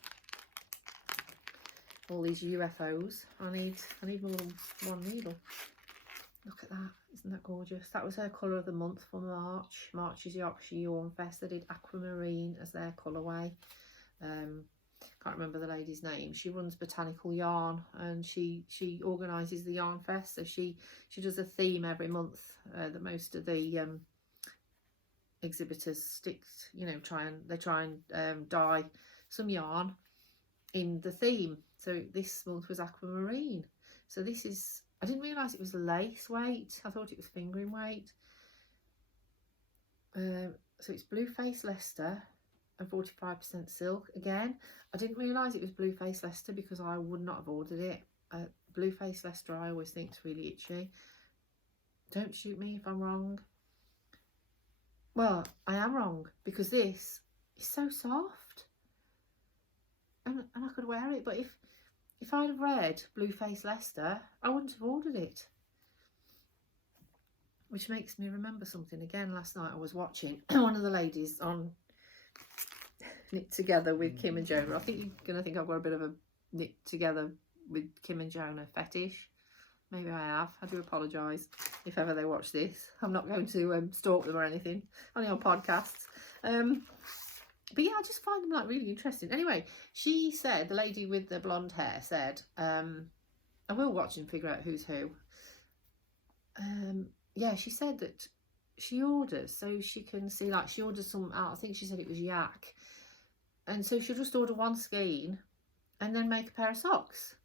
all these UFOs, I need more than one needle. Look at that, isn't that gorgeous? That was her colour of the month for March. March is Yorkshire Yarn Fest. They did Aquamarine as their colourway. Can't remember the lady's name. She runs Botanical Yarn and she organises the Yarn Fest. So she does a theme every month that most of the exhibitors they try and dye some yarn in the theme. So this month was aquamarine. So this is, I didn't realise it was lace weight. I thought it was fingering weight. So it's Blue Face Leicester and 45% silk. Again, I didn't realise it was Blue Face Leicester because I would not have ordered it. Blue Face Leicester I always think is really itchy. Don't shoot me if I'm wrong. Well, I am wrong, because this is so soft. And I could wear it, but if I'd have read Blue Face Leicester, I wouldn't have ordered it. Which makes me remember something again. Last night I was watching one of the ladies on Knit Together with Kim and Jonah. I think you're going to think I've got a bit of a Knit Together with Kim and Jonah fetish. Maybe I have. I do apologise if ever they watch this. I'm not going to stalk them or anything. Only on podcasts. But yeah, I just find them like really interesting. Anyway, she said, the lady with the blonde hair said, I will watch and figure out who's who. Yeah, she said that she orders so she can see, like she orders some out. I think she said it was yak. And so she'll just order one skein and then make a pair of socks.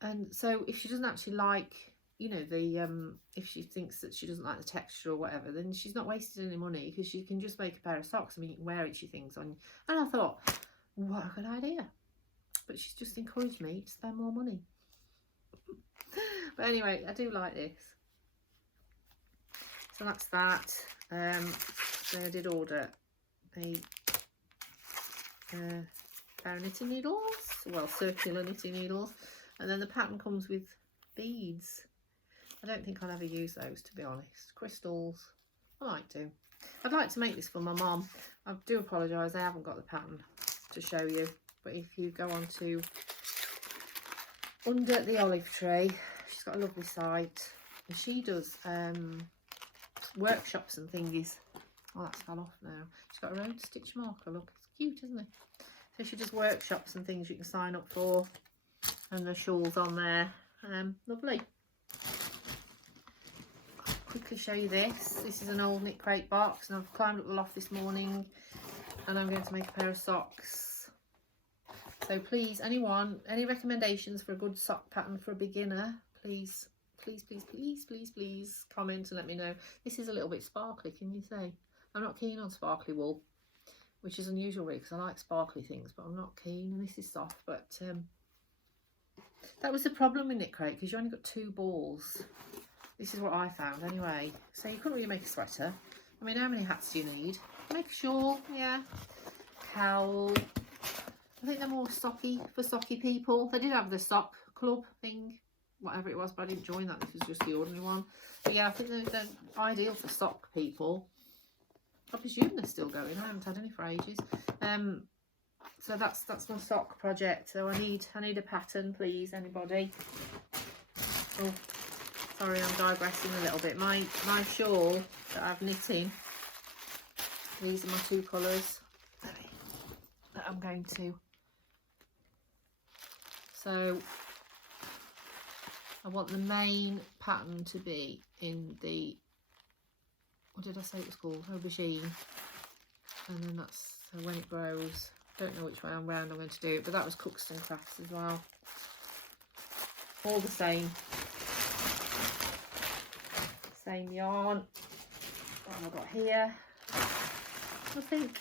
And so if she doesn't actually like, you know, the if she thinks that she doesn't like the texture or whatever, then she's not wasted any money, because she can just make a pair of socks. I mean, you can wear itchy things on. And I thought, what a good idea. But she's just encouraged me to spend more money. But anyway, I do like this. So that's that. So I did order a pair of knitting needles, well, circular knitting needles, and then the pattern comes with beads. I don't think I'll ever use those, to be honest. Crystals, I might do. I'd like to make this for my mum. I do apologise, I haven't got the pattern to show you, but if you go on to Under the Olive Tree, she's got a lovely site, and she does workshops and thingies. Oh, that's fell off now. She's got her own stitch marker, look, it's cute, isn't it? So she does workshops and things you can sign up for, and the shawls on there. Lovely. I'll quickly show you this. This is an old Knitcrate box, and I've climbed up the loft this morning and I'm going to make a pair of socks. So please, anyone, any recommendations for a good sock pattern for a beginner, please comment and let me know. This is a little bit sparkly, can you see? I'm not keen on sparkly wool, which is unusual really, because I like sparkly things, but I'm not keen. And this is soft, but that was the problem with Knitcrate, because you only got 2 balls. This is what I found anyway. So you couldn't really make a sweater. I mean, how many hats do you need? Make a shawl, yeah. Cowl. I think they're more socky for socky people. They did have the sock club thing, whatever it was, but I didn't join that. This was just the ordinary one. But yeah, I think they're ideal for sock people. I presume they're still going. I haven't had any for ages. So that's my sock project. So I need a pattern, please, anybody. Oh, sorry, I'm digressing a little bit. My shawl that I've knitting. These are my 2 colours that I'm going to. So I want the main pattern to be in the, what did I say it was called? Aubergine. And then that's, so when it grows, don't know which way I'm round I'm going to do it, but that was Cooks and Crafts as well. All the same. Same yarn. What have I got here? I think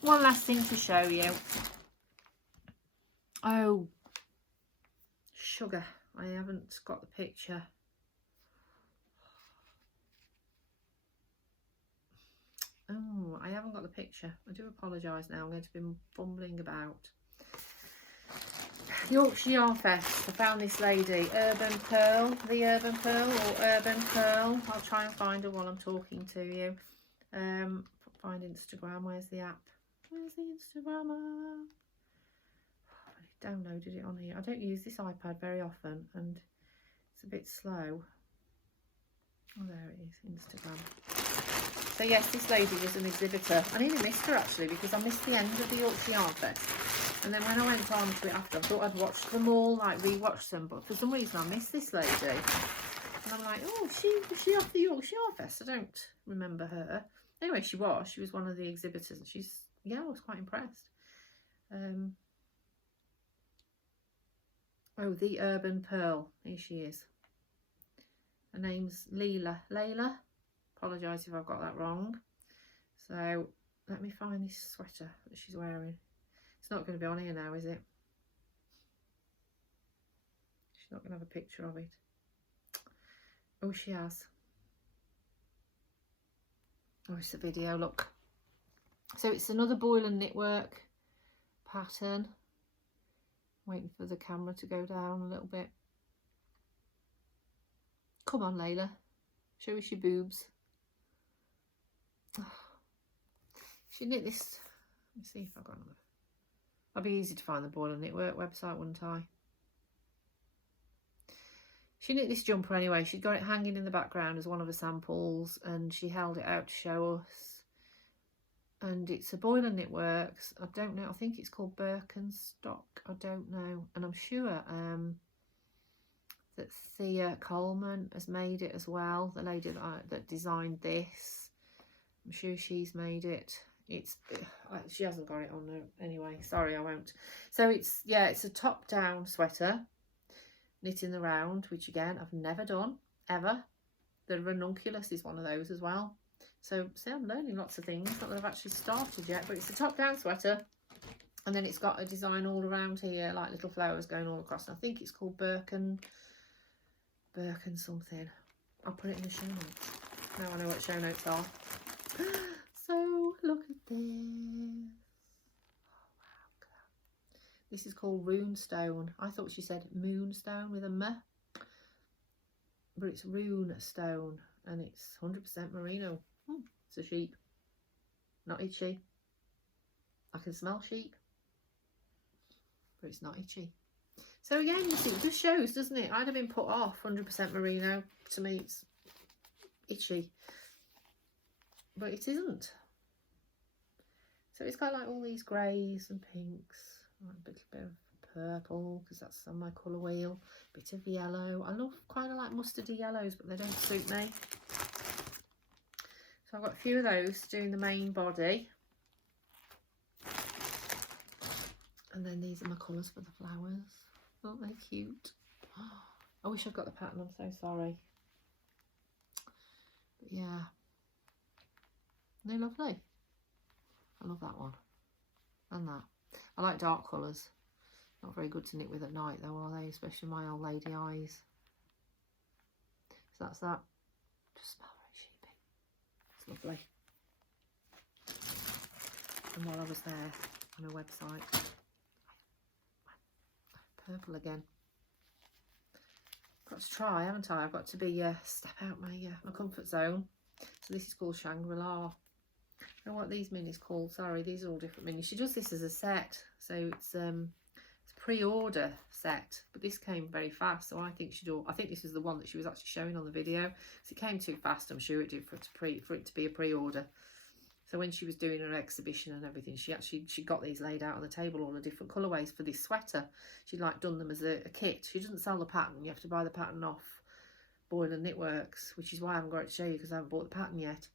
one last thing to show you. Oh, sugar. I haven't got the picture. Oh, I haven't got the picture. I do apologise now. I'm going to be fumbling about. Yorkshire Yarn Fest. I found this lady, Urban Pearl, the Urban Pearl or Urban Pearl. I'll try and find her while I'm talking to you. Find Instagram. Where's the app? Where's the Instagram app? I downloaded it on here. I don't use this iPad very often and it's a bit slow. Oh, there it is, Instagram. So yes, this lady was an exhibitor. I nearly missed her actually, because I missed the end of the Yorkshire Yarn Fest. And then when I went on to it after, I thought I'd watched them all, like rewatched them, but for some reason I missed this lady. And I'm like, oh, was she off the Yorkshire Fest? I don't remember her. Anyway, she was one of the exhibitors, and I was quite impressed. Oh, the Urban Pearl, here she is. Her name's Layla. Apologise if I've got that wrong. So let me find this sweater that she's wearing. It's not going to be on here now, is it? She's not going to have a picture of it. Oh, she has. Oh, it's a video, look. So it's another boil and knitwork pattern. Waiting for the camera to go down a little bit. Come on, Layla. Show us your boobs. She knit this. Let me see if I've got another. That'd be easy to find the boil and knitwork website, wouldn't I? She knit this jumper anyway. She'd got it hanging in the background as one of her samples, and she held it out to show us. And it's a boil and knitworks. I don't know. I think it's called Birkenstock. I don't know. And I'm sure that Thea Coleman has made it as well. The lady that designed this. I'm sure she's made it. She hasn't got it on there anyway. Sorry, I won't. So it's a top-down sweater. Knitting the round, which again I've never done ever. The Ranunculus is one of those as well. So see, I'm learning lots of things. Not that I've actually started yet, but it's a top-down sweater, and then it's got a design all around here, like little flowers going all across. And I think it's called Birken something. I'll put it in the show notes. Now I know what show notes are. So look at this. This is called Runestone. I thought she said Moonstone with a M, but it's Runestone, and it's 100% merino. It's a sheep, not itchy. I can smell sheep, but it's not itchy. So again, you see, it just shows, doesn't it? I'd have been put off 100% merino. To me, it's itchy, but it isn't. So it's got like all these greys and pinks. A bit of purple, because that's on my colour wheel. Bit of yellow. I love kind of like mustardy yellows, but they don't suit me. So I've got a few of those to do in the main body. And then these are my colours for the flowers. Aren't they cute? I wish I'd got the pattern. I'm so sorry. But yeah. They're lovely. I love that one. And that. I like dark colours. Not very good to knit with at night though, are they? Especially my old lady eyes. So that's that. Just smell very sheepy. It's lovely. And while I was there on a website, purple again. Got to try, haven't I? I've got to be step out my comfort zone. So this is called Shangri-La. I don't know what these minis called. Sorry, these are all different minis. She does this as a set, so it's a pre-order set, but this came very fast. So I think this was the one that she was actually showing on the video. So it came too fast. I'm sure it did for it to be a pre-order. So when she was doing her exhibition and everything, she got these laid out on the table, all the different colourways for this sweater. She'd like done them as a kit. She doesn't sell the pattern. You have to buy the pattern off Boyle and Knitworks, which is why I haven't got it to show you, because I haven't bought the pattern yet.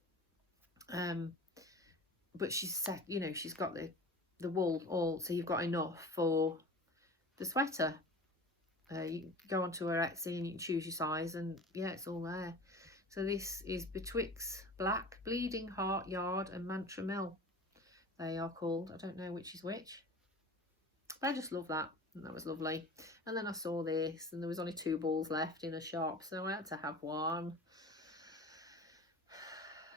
But she's set, you know, she's got the wool all, so you've got enough for the sweater. You go onto her Etsy and you can choose your size, and yeah, it's all there. So this is Betwixt Black, Bleeding Heart Yard and Mantra Mill. They are called. I don't know which is which. I just love that. And that was lovely. And then I saw this, and there was only 2 balls left in a shop, so I had to have one.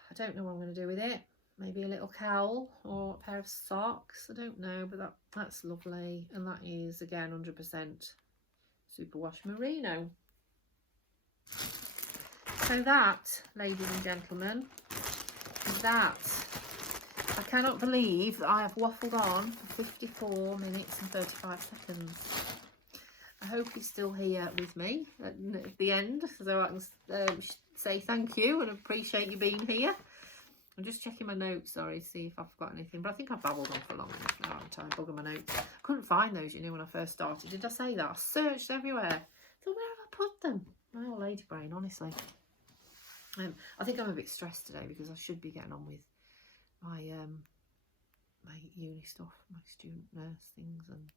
I don't know what I'm going to do with it. Maybe a little cowl or a pair of socks. I don't know, but that's lovely. And that is, again, 100% superwash merino. So that, ladies and gentlemen, is that. I cannot believe that I have waffled on for 54 minutes and 35 seconds. I hope you're still here with me at the end, so I can say thank you and appreciate you being here. I'm just checking my notes, sorry, to see if I've got anything. But I think I've babbled on for long enough now, haven't I? Bugger my notes. I couldn't find those, you know, when I first started. Did I say that? I searched everywhere. So where have I put them? My old lady brain, honestly. I think I'm a bit stressed today because I should be getting on with my my uni stuff, my student nurse things, and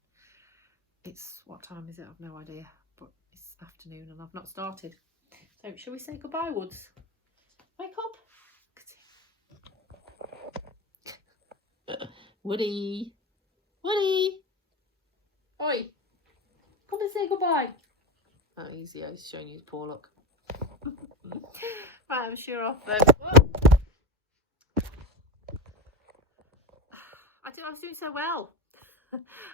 it's, what time is it? I've no idea, but it's afternoon and I've not started. So shall we say goodbye, Woods? Wake up. Woody. Woody. Oi. Come and say goodbye. Oh, he's showing you his poor look. Right, I'm sure off then. I was doing so well.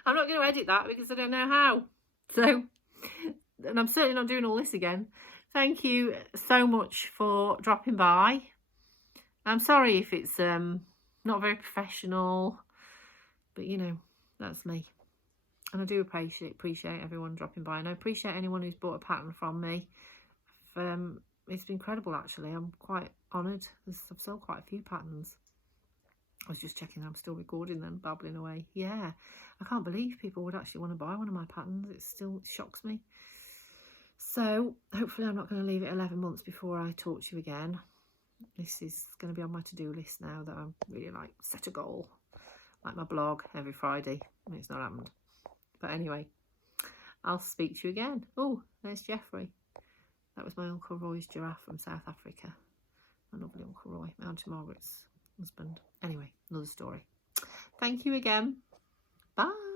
I'm not going to edit that because I don't know how. So, and I'm certainly not doing all this again. Thank you so much for dropping by. I'm sorry if it's not very professional, but you know, that's me. And I do appreciate everyone dropping by. And I appreciate anyone who's bought a pattern from me. It's been incredible, actually. I'm quite honoured. I've sold quite a few patterns. I was just checking I'm still recording them, babbling away. Yeah, I can't believe people would actually want to buy one of my patterns. It still shocks me. So hopefully I'm not going to leave it 11 months before I talk to you again. This is going to be on my to-do list now that I'm really like set a goal. Like my blog every Friday, and it's not happened. But anyway, I'll speak to you again. Oh, there's Jeffrey. That was my Uncle Roy's giraffe from South Africa. My lovely Uncle Roy, my Auntie Margaret's husband. Anyway, another story. Thank you again. Bye.